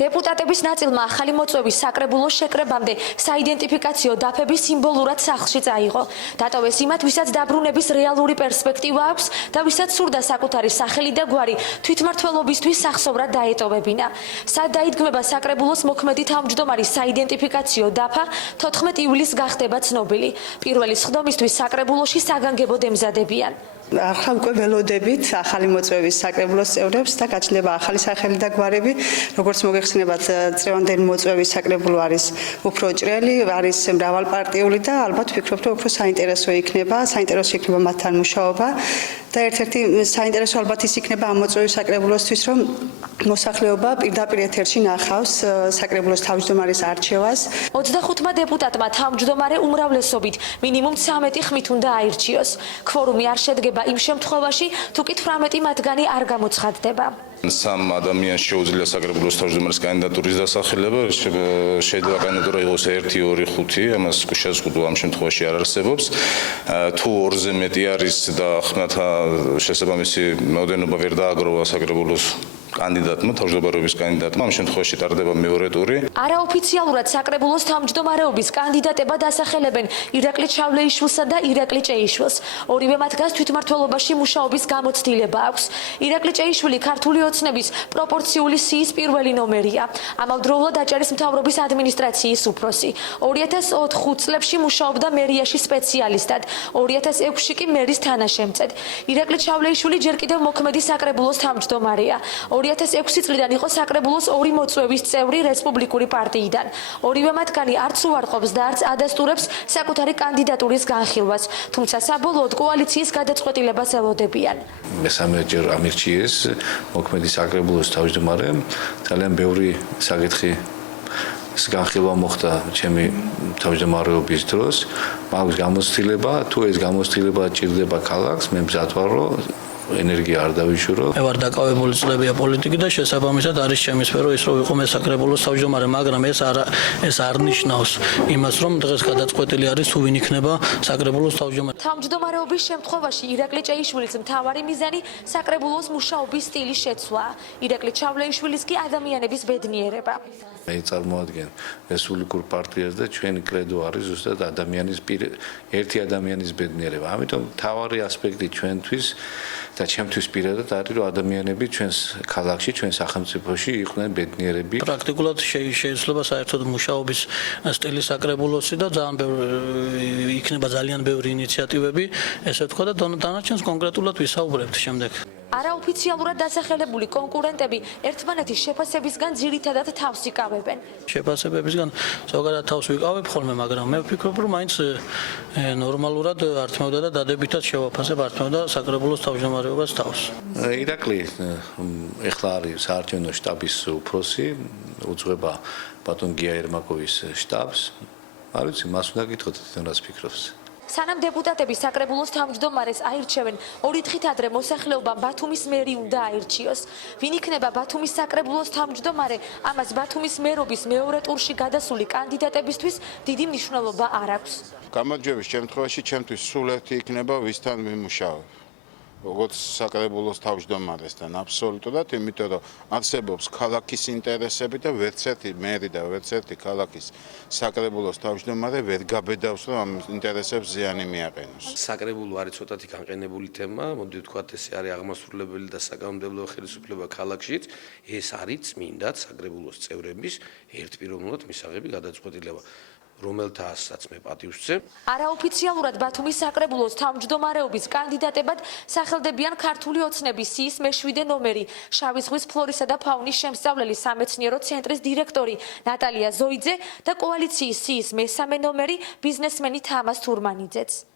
დეპუტატების ნაწილმა ახალი მოწვევის საკრებულოს შეკრებამდე საიდენტიფიკაციო დაფები სიმბოლურად სახლში წაიღო. დატოვეს იმათ, ვისაც დაბრუნების რეალური პერსპექტივა აქვს და ვისაც სურდა საკუთარი სახელი და გვარი თვითმმართველობისთვის სახსოვრად დაეტოვებინა. სად დაიდგმება საკრებულოს მოქმედი თავმჯდომარის საიდენტიფიკაციო დაფა 14 ივლისს გახდება ცნობილი. პირველი სხდომისთვის საკრებულოში საგანგებოდ ემზადებიან. ახლა უკვე ველოდებით ახალი მოწვევის საკრებულოს წევრებს და გაჩნდება ახალი სახელი და გვარები, როგორც მოგეხსენებათ, წლევანდელი მოწვევის საკრებულო არის უფრო ჭრელი, არის მრავალპარტიული და ალბათ ვფიქრობ, რომ უფრო საინტერესო იქნება მათთან მუშაობა და ერთ-ერთი საინტერესო ალბათ ის იქნება ამ მოწვევის საკრებულოსთვის, რომ მოსახლეობა პირდაპირ ეთერში ნახავს საკრებულოს თავმჯდომარის არჩევას. 25 დეპუტატმა თავმჯდომარე უმრავლესობით მინიმუმ 13 ხმით უნდა აირჩიოს. ქვორუმი არ შედგება იმ შემთხვევაში, თუ კი 18 მათგანი არ გამოცხადდება. სამ ადამიანს შეუძლია საკრებულოს თავმჯდომარის კანდიდატურის დასახელება, შეიძლება კანდიდატურა იყოს 1, 2, 5, ამას შეზღუდვა ამ შემთხვევაში არ არსებობს. თუ ორზე მეტი არის და ხმათა შესაბამისი რაოდენობა ვერ დააგროვა საკრებულოს კანდიდატმა, თავმჯდომარეობის კანდიდატმა, ამ შემთხვევაში ტარდება მეორე ტური. არაოფიციალურად საკრებულოს თავმჯდომარეობის კანდიდატებად დასახელებენ ირაკლი ჩავლეიშვილსა და ირაკლი ჭეიშვილს. ორივე მათგანს თვითმმართველობაში მუშაობის გამოცდილება აქვს. ირაკლი ჭეიშვილი ქართული ოცნების პროპორციული სიის პირველი ნომერია. ამავდროულად აჭარის მთავრობის ადმინისტრაციის უფროსი. 2004 წლებში მუშაობდა მერიაში სპეციალისტად, 2006-ში კი მერის თანაშემწედ. ირაკლი ჩავლეიშვილი ჯერ კიდევ მოქმედი საკრებულოს თავმჯდომარეა. 2006 წლიდან იყო საკრებულოს ორი მოწვევის წევრი რესპუბლიკური პარტიიდან. ორივე მათგანი არც უარყოფს და არც ადასტურებს საკუთარი კანდიდატურის განხილვას, თუმცა საბოლოოდ კოალიციის გადაწყვეტილებას ელოდებიან. მესამეჯერ ამირჩიეს მოქმედი საკრებულოს თავმჯდომარემ, ძალიან ბევრი საკითხი განხილვა მოხდა ჩემი თავმჯდომარეობის დროს. მაქვს გამოცდილება, თუ ეს გამოცდილება ჭირდება ქალაქს, მე მზად ვარ, რომ ენერგია არ დავიშურო. მე ვარ დაკავებული წლებია პოლიტიკით და შესაბამისად არის ჩემი სფერო ის რომ ვიყო მე საკრებულოს თავმჯდომარე, მაგრამ ეს არ ნიშნავს იმას, რომ დღეს გადაწყვეტილი არის თუ ვინ იქნება საკრებულოს თავმჯდომარე. თავმჯდომარეობის შემთხვევაში ირაკლი ჭეიშვილის მთავარი მიზანი საკრებულოს მუშაობის სტილის შეცვლაა. ირაკლი ჩავლეიშვილის კი ადამიანების ბედნიერება. მე წარმოადგენ რესპუბლიკურ პარტიას და ჩვენი კრედო არის ზუსტად ერთი ადამიანის ბედნიერება. ამიტომ მთავარი ასპექტი ჩვენთვის და ჩემთვის პირადად არის, რომ ადამიანები ჩვენს ქალაქში, ჩვენს სახელმწიფოში იყვნენ ბედნიერები. პრაქტიკულად შეიძლება საერთოდ მუშაობის სტილი საკრებულოსი და იქნება ძალიან ბევრი ინიციატივები, ესე ვთქვა და დანარჩენს კონკრეტულად ვისაუბრებთ შემდეგ. არაოფიციალურად დასახელებული კონკურენტები ერთმანეთის შეფასებისგან ძირითადად თავს იკავებენ. შეფასებებისგან ზოგადად თავს ვიკავებ ხოლმე, მაგრამ მე ვფიქრობ, რომ მაინც ნორმალურად ართმევდა და დადებითად შევაფასებ ართმევდა საკრებულოს თავმჯდომარეობას თავს. ირაკლი ეხლა არის საარჩევნო შტაბის უფროსი, უძღვება ბატონ გია ერმაკოვის შტაბს. არ ვიცი, მას უნდა გითხოთ თვითონ რას ფიქრობს. სანამ დეპუტატები საკრებულოს თავმჯდომარეს აირჩევენ, ორი დღით ადრე მოსახლეობამ ბათუმის მერი უნდა აირჩიოს. ვინ იქნება ბათუმის საკრებულოს თავმჯდომარე, ამას ბათუმის მერობის მეორე ტურში გადასული კანდიდატებისთვის დიდი მნიშვნელობა არ აქვს. გამარჯვების შემთხვევაში ჩემთვის სულ ერთი იქნება ვისთან ვიმუშავებ. როგორც საკრებულოს თავმჯდომარესთან აბსოლუტურად, იმიტომ რომ არსებობს ქალაქის ინტერესები და ვერც ერთი მერი და ვერც ერთი ქალაქის საკრებულოს თავმჯდომარე ვერ გაბედავს, რომ ამ ინტერესებს ზიანი მიაყენოს. საკრებულო არის ცოტათი განყენებული თემა, მოდი ვთქვათ, ესე არის აღმასრულებელი და საკანონმდებლო ხელისუფლება ქალაქშიც, ეს არის წმინდად საკრებულოს წევრების ერთპიროვნულად მისაღები გადაწყვეტილება. რომელთასაც მე პატივს ვცემ. არაოფიციალურად ბათუმის საკრებულოს თავმჯდომარეობის კანდიდატებად სახელდებიან ქართული ოცნების სიის მე-7 ნომერი, შავი ზღვის ფლორისა და ფაუნის შემსწავლელი სამეცნიერო ცენტრის დირექტორი ნატალია ზოიძე და კოალიციის სიის მე-3 ნომერი ბიზნესმენი თამაზ თურმანიძეც.